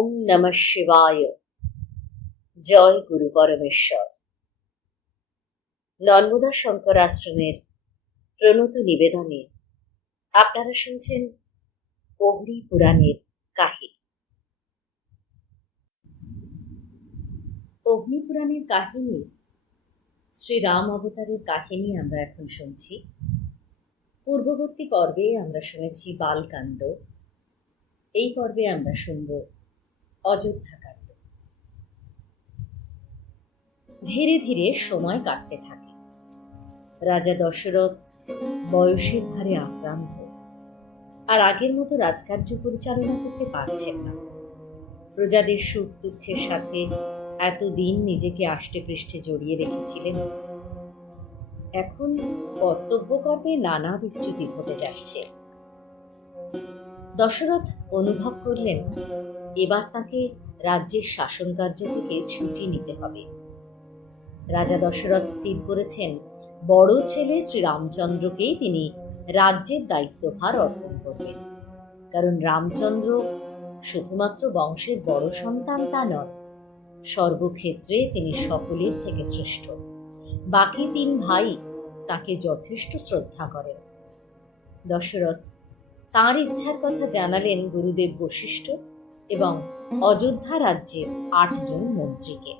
ওম নম শিবায়। জয় গুরু পরমেশ্বর। নর্মদা শঙ্কর আশ্রমের প্রণত নিবেদনে আপনারা শুনছেন অগ্নি পুরাণের কাহিনী। অগ্নি পুরাণের কাহিনীর শ্রীরাম অবতারের কাহিনী আমরা এখন শুনছি। পূর্ববর্তী পর্বে আমরা শুনেছি বালকাণ্ড। এই পর্বে আমরা শুনব অযোধ্যাকাণ্ড ধীরে ধীরে সময় কাটতে থাকে। রাজা দশরথ বয়সের ভারে আক্রান্ত। আর আগের মতো রাজকার্য পরিচালনা করতে পারছেন না। প্রজাদের সুখ দুঃখের সাথে এতদিন নিজেকে আষ্টে পৃষ্ঠে জড়িয়ে রেখেছিলেন। এখন কর্তব্য কর্মে নানা বিচ্যুতি ঘটে যাচ্ছে। দশরথ অনুভব করলেন এবার তাকে রাজ্যের শাসন কার্য থেকে ছুটি নিতে হবে। রাজা দশরথ স্থির করেছেন, বড় ছেলে শ্রীরামচন্দ্রকেই তিনি রাজ্যের দায়িত্বভার অর্পণ করবেন। কারণ রামচন্দ্র শুধুমাত্র বংশের বড় সন্তান তা নয়, সর্বক্ষেত্রে তিনি সকলের থেকে শ্রেষ্ঠ। বাকি তিন ভাই তাকে যথেষ্ট শ্রদ্ধা করেন। দশরথ তাঁর ইচ্ছার কথা জানালেন গুরুদেব বশিষ্ঠ। এবং অযোধ্যা রাজ্যের আটজন মন্ত্রীকে।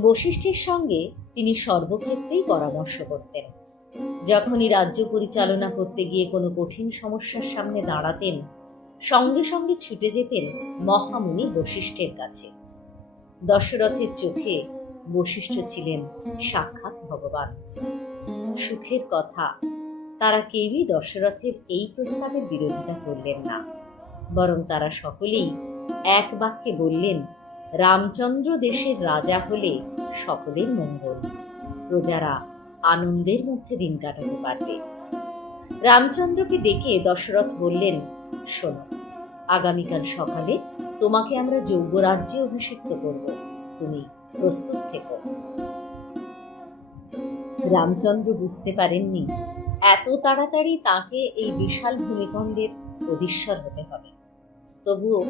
বশিষ্ঠের সঙ্গে তিনি সর্বক্ষেত্রেই পরামর্শ করতেন। যখনই রাজ্য পরিচালনা করতে গিয়ে কোনো কঠিন সমস্যার সামনে দাঁড়াতেন, সঙ্গে সঙ্গে ছুটে যেতেন মহামুনি বশিষ্ঠের কাছে। দশরথের চোখে বশিষ্ঠ ছিলেন সাক্ষাৎ ভগবান। সুখের কথা, তারা কেউই দশরথের এই প্রস্তাবের বিরোধিতা করলেন না। বরং তারা সকলেই এক বাক্যে বললেন, রামচন্দ্র দেশের রাজা হলে সকলের মঙ্গল, প্রজারা আনন্দের মধ্যে দিন কাটাতে পারবে। রামচন্দ্রকে ডেকে দশরথ বললেন, শোনো, আগামীকাল সকালে তোমাকে আমরা যৌবরাজ্যে অভিষিক্ত করব, তুমি প্রস্তুত থেকো। রামচন্দ্র বুঝতে পারেননি, এত তাড়াতাড়ি তাকে এই বিশাল ভূমিখণ্ডের অধীশ্বর হতে হবে। তবুও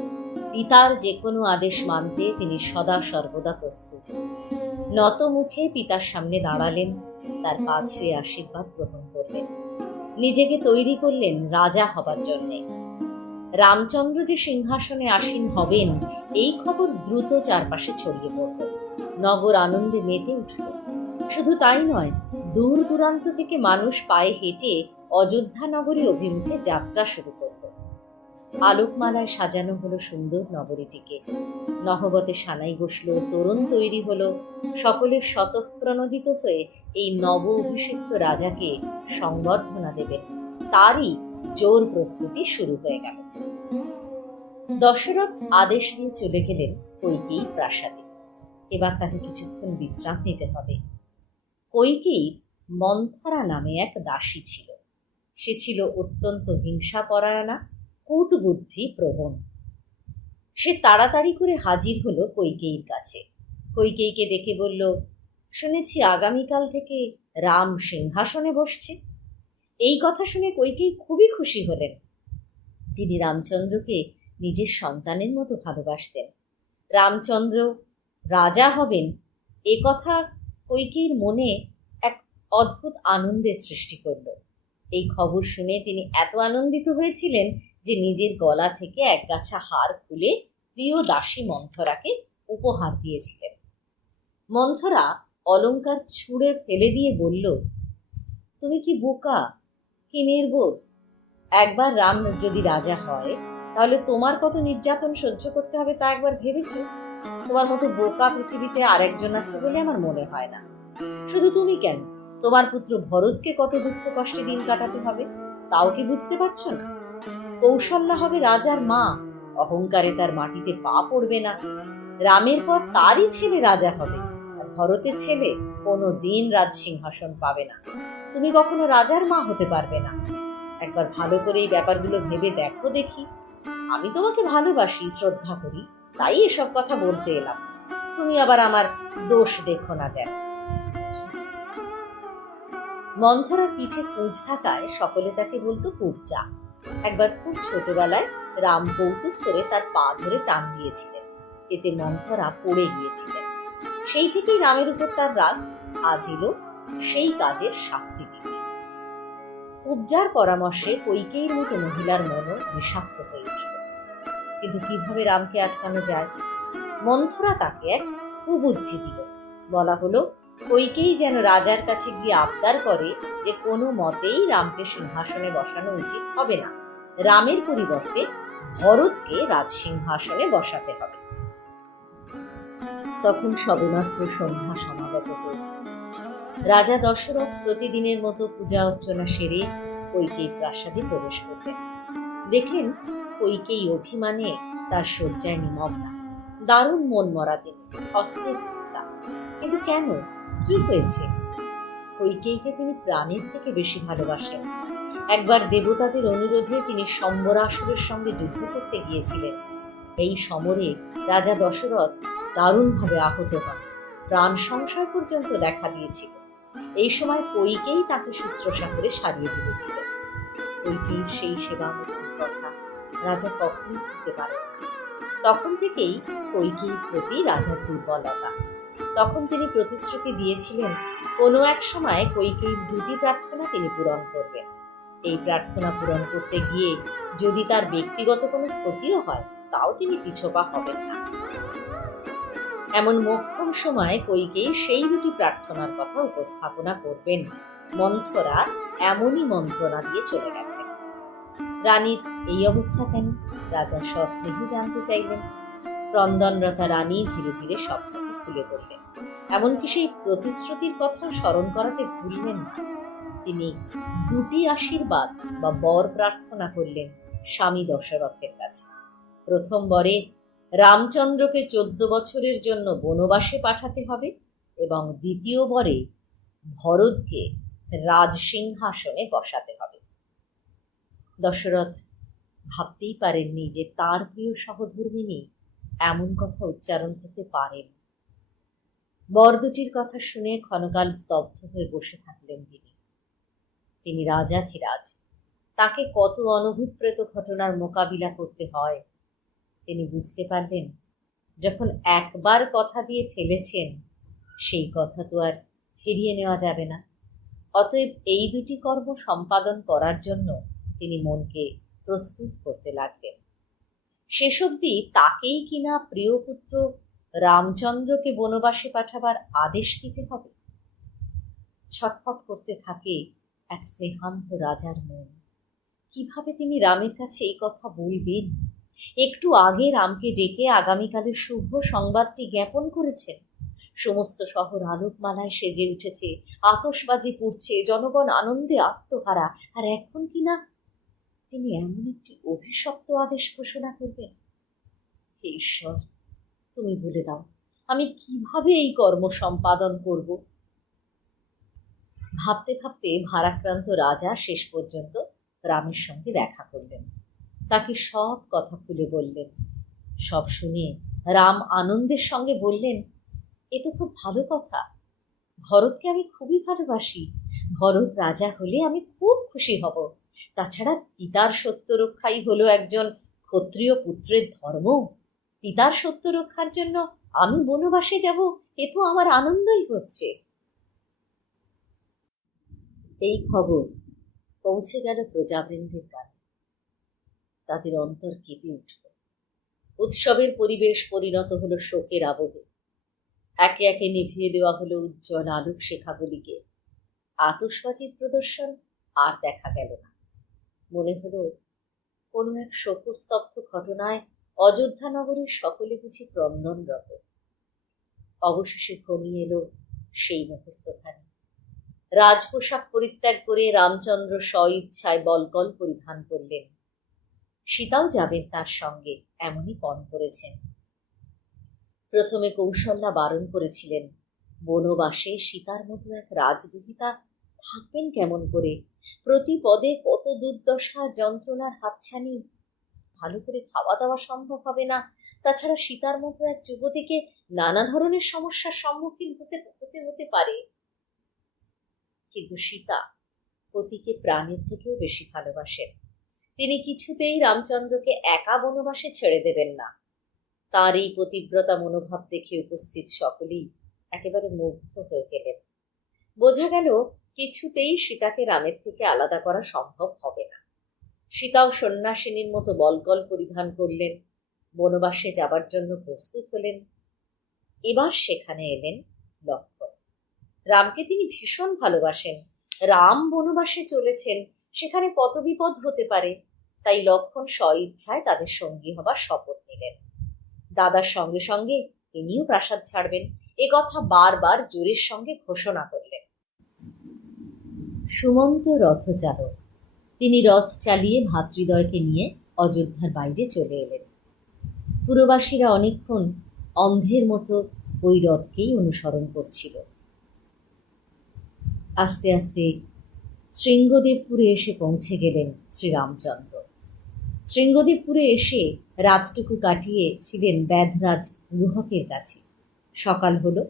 পিতার যে কোনো আদেশ মানতে তিনি সদা সর্বদা প্রস্তুত। নত মুখে পিতার সামনে দাঁড়ালেন, তার পা ছুঁয়ে আশীর্বাদ গ্রহণ করলেন। নিজেকে তৈরি করলেন রাজা হবার জন্যে। রামচন্দ্র যে সিংহাসনে আসীন হবেন, এই খবর দ্রুত চারপাশে ছড়িয়ে পড়ল। নগর আনন্দে মেতে উঠল। শুধু তাই নয়, দূর দূরান্ত থেকে মানুষ পায়ে হেঁটে অযোধ্যা নগরী অভিমুখে যাত্রা শুরু করল। আলোকমালায় সাজানো হলো সুন্দর নগরীটিকে। নহবতে সানাই বসল, তরুণ তৈরি হলো। সকলের শতপ্রণোদিত হয়ে এই নব অভিষিক্ত রাজাকে সংবর্ধনা দেবেন তারই জোর প্রস্তুতি শুরু হয়ে গেল। দশরথ আদেশ দিয়ে চলে গেলেন কৈকেয়ী প্রাসাদে। এবার তাকে কিছুক্ষণ বিশ্রাম নিতে হবে। কৈকেয়ীর মন্থরা নামে এক দাসী ছিল। সে ছিল অত্যন্ত হিংসাপরায়ণা কূটবুদ্ধি প্রবণ। সে তাড়াতাড়ি করে হাজির হলো কৈকেয়ীর কাছে। কৈকেয়ীকে ডেকে বলল, শুনেছি আগামীকাল থেকে রাম সিংহাসনে বসছে। এই কথা শুনে কৈকেয়ী খুবই খুশি হলেন। তিনি রামচন্দ্রকে নিজের সন্তানের মতো ভালোবাসতেন। রামচন্দ্র রাজা হবেন, এ কথা কৈকেয়ীর মনে এক অদ্ভুত আনন্দের সৃষ্টি করল। এই খবর শুনে তিনি এত আনন্দিত হয়েছিলেন যে নিজের গলা থেকে এক গাছা হার খুলে প্রিয় দাসী মন্থরাকে উপহার দিয়েছিলেন। মন্থরা অলংকার ছুঁড়ে ফেলে দিয়ে বলল, তুমি কি বোকা? কি নির্বোধ? একবার রাম যদি রাজা হয়, তাহলে তোমার কত নির্যাতন সহ্য করতে হবে তা একবার ভেবেছো? তোমার মতো বোকা পৃথিবীতে আরেকজন আছে বলে আমার মনে হয় না। শুধু তুমি কেন? তোমার পুত্র ভরতকে কত দুঃখ কষ্টে দিন কাটাতে হবে, তাও কি বুঝতে পারছ না? কৌশল্যা হবে রাজার মা। অহংকারে তার মাটিতে পা পড়বে না। রামের পর তারই ছেলে রাজা হবে। আর ভরতের ছেলে কোনো দিন রাজ সিংহাসন পাবে না। তুমি কখনো রাজার মা হতে পারবে না। একবার ভালো করে এই ব্যাপারগুলো ভেবে দেখো দেখি। আমি তোমাকে ভালোবাসি, শ্রদ্ধা করি, তাই এসব কথা বলতে এলাম। তুমি আবার আমার দোষ দেখো না যেন। মন্থরার পিঠে কুঁজ থাকায় সকলে তাকে বলতো কুবজা একবার খুব ছোটবেলায় রাম কৌতুক করে তার পা ধরে টান দিয়েছিলেন। এতে মন্থরা পড়ে গিয়েছিলেন। সেই থেকেই রামের উপর তার রাগ আজ এলো সেই কাজের শাস্তি দিতে। উপজার পরামর্শে কৈকেয়ীর মতো মহিলার মনও বিষাক্ত হয়ে উঠল। কিন্তু কীভাবে রামকে আটকানো যায়? মন্থরা তাকে এক কুবুদ্ধি দিল। বলা হলো কৈকেয়ী যেন রাজার কাছে গিয়ে আবদার করে যে কোনো মতেই রামকে সিংহাসনে বসানো উচিত হবে না। রামের পরিবর্তে ভরতকে রাজসিংহাসনে বসাতে হবে। তখন সবেমাত্র সন্ধ্যা সমাগত হয়েছে। রাজা দশরথ প্রতিদিনের মতো পূজা অর্চনা সেরে কৈকেয়ী প্রাসাদে প্রবেশ করলেন। দেখেন কৈকেয়ী অভিমানে তার শয্যায় নিমগ্ন। দারুণ মন মরা তিনি, অস্থির চিন্তা। কিন্তু কেন? কি হয়েছে? কৈকেয়ীকে তিনি প্রাণের থেকে বেশি ভালোবাসেন। একবার দেবতাদের অনুরোধে তিনি সম্বরাসুরের সঙ্গে যুদ্ধ করতে গিয়েছিলেন। এই সমরে রাজা দশরথ দারুণভাবে আহত হন। প্রাণ সংশয় পর্যন্ত দেখা দিয়েছিল। এই সময় কৈকেই তাকে শুশ্রূষা করে সারিয়ে দিয়েছিল কৈকেয়ীর সেই সেবামূর্তির কথা রাজা কখনোই ভুলতে পারেন তখন থেকেই কৈকেয়ীর প্রতি রাজার দুর্বলতা। তখন তিনি প্রতিশ্রুতি দিয়েছিলেন, কোনো এক সময় কৈকেয়ীর দুটি প্রার্থনা তিনি পূরণ করবেন। এই প্রার্থনা পূরণ করতে গিয়ে যদি তার ব্যক্তিগত কোনো ক্ষতিও হয়, তাও তিনি পিছোপা হবেন না। এমন মোক্ষম সময় কৈকেয়ী সেই দুটি প্রার্থনার কথা উপস্থাপনা করবেন। মন্থরা এমনই মন্ত্রণা দিয়ে চলে গেছে। রানীর এই অবস্থা কেন? রাজা সস্নেহে জানতে চাইলেন। ক্রন্দনরতা রানী ধীরে ধীরে কথা খুলে বললেন এমনকি সেই প্রতিশ্রুতির কথাও স্মরণ করাতে ভুললেন না। তিনি দুটি আশীর্বাদ বা বর প্রার্থনা করলেন স্বামী দশরথের কাছে। প্রথম বরে, রামচন্দ্রকে চোদ্দ বছরের জন্য বনবাসে পাঠাতে হবে এবং দ্বিতীয় বরে, ভরতকে রাজসিংহাসনে বসাতে হবে। দশরথ ভাবতেই পারেননি যে তার প্রিয় সহধর্মিনী এমন কথা উচ্চারণ করতে পারেন। বর দুটির কথা শুনে ক্ষণকাল স্তব্ধ হয়ে বসে থাকলেন তিনি। তিনি রাজাধিরাজ তাকে কত অনভিপ্রেত ঘটনার মোকাবিলা করতে হয়, তিনি বুঝতে পারলেন। যখন একবার কথা দিয়ে ফেলেছেন, সেই কথা তো আর ফিরিয়ে নেওয়া যাবে না। অতএব এই দুটি কর্ম সম্পাদন করার জন্য তিনি মনকে প্রস্তুত করতে লাগলেন। শেষ অবধি তাকেই কিনা প্রিয় পুত্র রামচন্দ্রকে বনবাসে পাঠাবার আদেশ দিতে হবে। ছটফট করতে থাকে এক স্নেহান্ধ রাজার মন। কীভাবে তিনি রামের কাছে এই কথা বলবেন? একটু আগে রামকে ডেকে আগামীকালের শুভ সংবাদটি জ্ঞাপন করেছেন। সমস্ত শহর আলোকমালায় সেজে উঠেছে। আতসবাজি পড়ছে, জনগণ আনন্দে আত্মহারা। আর এখন কি না? তিনি এমন একটি অভিশপ্ত আদেশ ঘোষণা করবেন। ঈশ্বর! তুমি বলে দাও। আমি কীভাবে এই কর্ম সম্পাদন করব? ভাবতে ভাবতে ভারাক্রান্ত রাজা শেষ পর্যন্ত রামের সঙ্গে দেখা করলেন। তাকে সব কথা খুলে বললেন। সব শুনে রাম আনন্দের সঙ্গে বললেন, এ তো খুব ভালো কথা। ভরতকে আমি খুবই ভালোবাসি। ভরত রাজা হলে আমি খুব খুশি হব। তাছাড়া পিতার সত্য রক্ষাই হলো একজন ক্ষত্রিয় পুত্রের ধর্ম। পিতার সত্য রক্ষার জন্য আমি বনবাসে যাব, এ তো আমার আনন্দই হচ্ছে। এই খবর পৌঁছে গেল প্রজাবৃন্দের কানে। তাদের অন্তর কেঁপে উঠল। উৎসবের পরিবেশ পরিণত হলো শোকের আবহে। একে একে নিভিয়ে দেওয়া হলো উজ্জ্বল আলোক শেখাগুলিকে আতসবাজির প্রদর্শন আর দেখা গেল না। মনে হলো কোনো এক শোকস্তব্ধ ঘটনায় অযোধ্যা নগরীর সকলে বুঝি ক্রন্দনরত অবশেষে ঘনিয়ে এলো সেই মুহূর্তখানি। রাজপোশাক পরিত্যাগ করে রামচন্দ্র স্বইচ্ছায় বলকল পরিধান করলেন। সীতাও যাবেন তার সঙ্গে, এমনই পণ করেছেন। প্রথমে কৌশল্যা বারণ করেছিলেন, বনবাসে সীতার মতো এক রাজদুহিতা থাকবেন কেমন করে? প্রতি পদে কত দুর্দশা যন্ত্রণার হাতছানি ভালো করে খাওয়া দাওয়া সম্ভব হবে না। তাছাড়া সীতার মতো এক যুবতীকে নানা ধরনের সমস্যার সম্মুখীন হতে হতে হতে পারে। কিন্তু সীতা পতিকে প্রাণের থেকেও বেশি ভালোবাসেন তিনি কিছুতেই রামচন্দ্রকে একা বনবাসে ছেড়ে দেবেন না। তার এই পতিব্রতা মনোভাব দেখে উপস্থিত সকলেই একেবারে মুগ্ধ হয়ে গেলেন। বোঝা গেল, কিছুতেই সীতাকে রামের থেকে আলাদা করা সম্ভব হবে না। সীতাও সন্ন্যাসিনীর মতো বলকল পরিধান করলেন, বনবাসে যাবার জন্য প্রস্তুত হলেন। এবার সেখানে এলেন লক্ষ্মণ। রামকে তিনি ভীষণ ভালোবাসেন। রাম বনবাসে চলেছেন, সেখানে কত বিপদ হতে পারে? তাই লক্ষণ স্বইচ্ছায় তাদের সঙ্গী হবার শপথ নিলেন। দাদার সঙ্গে সঙ্গে তিনিও প্রাসাদ ছাড়বেন। এ কথা বারবার জোরের সঙ্গে ঘোষণা করলেন। সুমন্ত রথচালক তিনি রথ চালিয়ে ভাতৃদয়কে নিয়ে অযোধ্যার বাইরে চলে এলেন। পুরবাসীরা অনেকক্ষণ অন্ধের মতো ওই রথকেই অনুসরণ করছিল। আস্তে আস্তে শৃঙ্গদেবপুরে এসে পৌঁছে গেলেন শ্রীরামচন্দ্র। শৃঙ্গদেবপুরে এসে রাতটুকু কাটিয়ে ছিলেন ব্যাধরাজ গুহকের কাছে। সকাল হলো,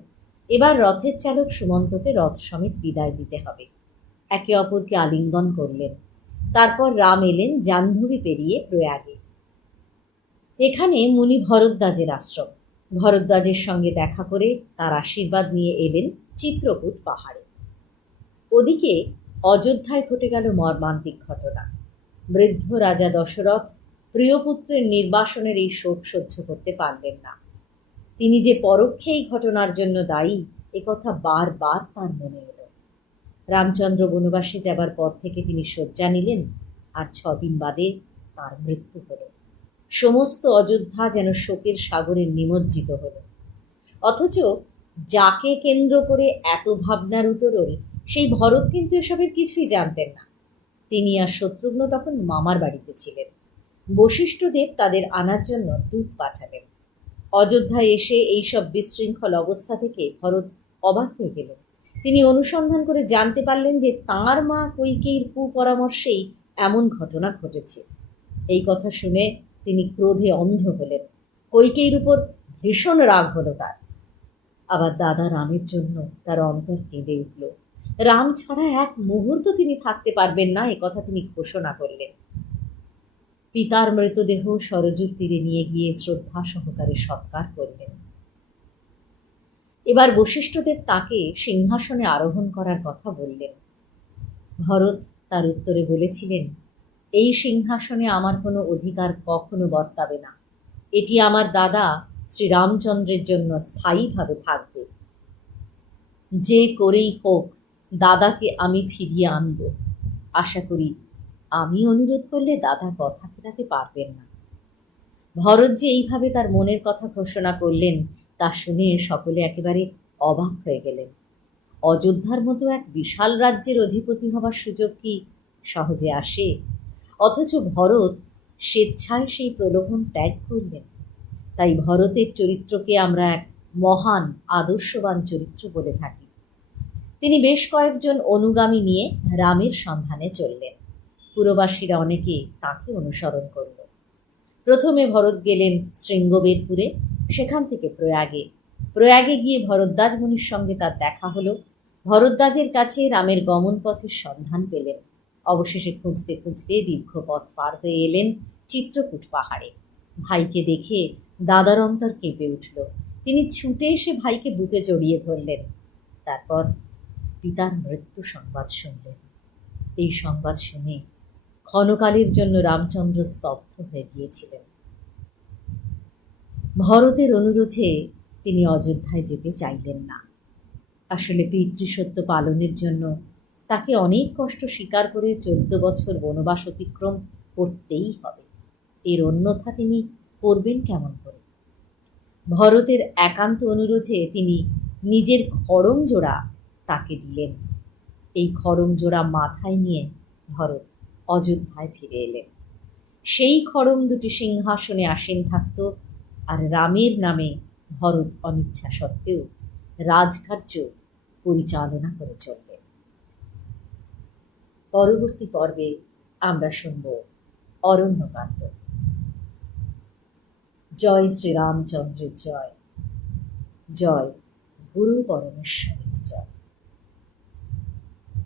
এবার রথের চালক সুমন্তকে রথ সমেত বিদায় দিতে হবে। একে অপরকে আলিঙ্গন করলেন। তারপর রাম এলেন জাহ্নবী পেরিয়ে প্রয়াগে। এখানে মুনি ভরদ্বাজের আশ্রম। ভরদ্বাজের সঙ্গে দেখা করে তার আশীর্বাদ নিয়ে এলেন চিত্রকূট পাহাড়ে। ওদিকে অযোধ্যায় ঘটে গেল মর্মান্তিক ঘটনা। বৃদ্ধ রাজা দশরথ প্রিয়পুত্রের নির্বাসনের এই শোক সহ্য করতে পারলেন না। তিনি যে পরোক্ষে এই ঘটনার জন্য দায়ী একথা বারবার তার মনে এলো। রামচন্দ্র বনবাসে যাবার পর থেকে তিনি শয্যা নিলেন আর ছদিন বাদে তার মৃত্যু হলো। সমস্ত অযোধ্যা যেন শোকের সাগরে নিমজ্জিত হলো। অথচ যাকে কেন্দ্র করে এত ভাবনার উতরল সেই ভরত কিন্তু এসবের কিছুই জানতেন না। তিনি আর শত্রুঘ্ন তখন মামার বাড়িতে ছিলেন। বশিষ্ঠদেব তাদের আনার জন্য দূত পাঠালেন। অযোধ্যায় এসে এইসব বিশৃঙ্খল অবস্থা থেকে ভরত অবাক হয়ে গেলেন। তিনি অনুসন্ধান করে জানতে পারলেন যে তাঁর মা কৈকেয়ীর কুপরামর্শেই এমন ঘটনা ঘটেছে। এই কথা শুনে তিনি ক্রোধে অন্ধ হলেন। কৈকেয়ীর উপর ভীষণ রাগ হলো তার। আবার দাদা রামের জন্য তার অন্তর কেঁদে উঠল। রাম ছাড়া এক মুহূর্ত তিনি থাকতে পারবেন না কথা তিনি ঘোষণা করলেন। পিতার মৃতদেহ সরজুর তীরে নিয়ে গিয়ে শ্রদ্ধা সহকারে সৎকার করলেন। এবার বশিষ্ঠদেব তাকে সিংহাসনে আরোহণ করার কথা বললেন। ভরত তার উত্তরে বলেছিলেন, এই সিংহাসনে আমার কোনো অধিকার কখনো বর্তাবে না। এটি আমার দাদা শ্রীরামচন্দ্রের জন্য স্থায়ীভাবে থাকবে। যে করেই হোক, দাদাকে আমি ফিরিয়ে আনব। আশা করি আমি অনুরোধ করলে দাদা কথা ফেরাতে পারবেন না। ভরত যে এইভাবে তার মনের কথা ঘোষণা করলেন তা শুনে সকলে একেবারে অবাক হয়ে গেলেন। অযোধ্যার মতো এক বিশাল রাজ্যের অধিপতি হবার সুযোগ কি সহজে আসে? অথচ ভরত স্বেচ্ছায় সেই প্রলোভন ত্যাগ করলেন। তাই ভরতের চরিত্রকে আমরা এক মহান, আদর্শবান চরিত্র বলে থাকি। তিনি বেশ কয়েকজন অনুগামী নিয়ে রামের সন্ধানে চললেন। পুরবাসীরা অনেকে তাকে অনুসরণ করল। প্রথমে ভরত গেলেন শৃঙ্গবেরপুরে সেখান থেকে প্রয়াগে। প্রয়াগে গিয়ে ভরদ্বাজ মুনির সঙ্গে তার দেখা হলো। ভরদ্বাজের কাছে রামের গমন পথের সন্ধান পেলেন। অবশেষে খুঁজতে খুঁজতে দীর্ঘ পথ পার হয়ে এলেন চিত্রকূট পাহাড়ে। ভাইকে দেখে দাদার অন্তর কেঁপে উঠল। তিনি ছুটে এসে ভাইকে বুকে জড়িয়ে ধরলেন। তারপর পিতার মৃত্যু সংবাদ শুনলেন। এই সংবাদ শুনে ক্ষণকালের জন্য রামচন্দ্র স্তব্ধ হয়ে গিয়েছিলেন। ভরতের অনুরোধে তিনি অযোধ্যায় যেতে চাইলেন না। আসলে পিতৃসত্য পালনের জন্য তাকে অনেক কষ্ট স্বীকার করে চোদ্দ বছর বনবাস অতিক্রম করতেই হবে। এর অন্যথা তিনি করবেন কেমন করে? ভরতের একান্ত অনুরোধে তিনি নিজের খড়ম জোড়া তাকে দিলেন। এই খড়ম জোড়া মাথায় নিয়ে ভরত অযোধ্যায় ফিরে এলেন। সেই খড়ম দুটি সিংহাসনে আসীন থাকত আর রামের নামে ভরত অনিচ্ছা সত্ত্বেও রাজকার্য পরিচালনা করে চললেন পরবর্তী পর্বে আমরা শুনব অরণ্যকান্ত। জয় শ্রীরামচন্দ্রের জয়। জয় গুরু পরমেশ্বরের জয়।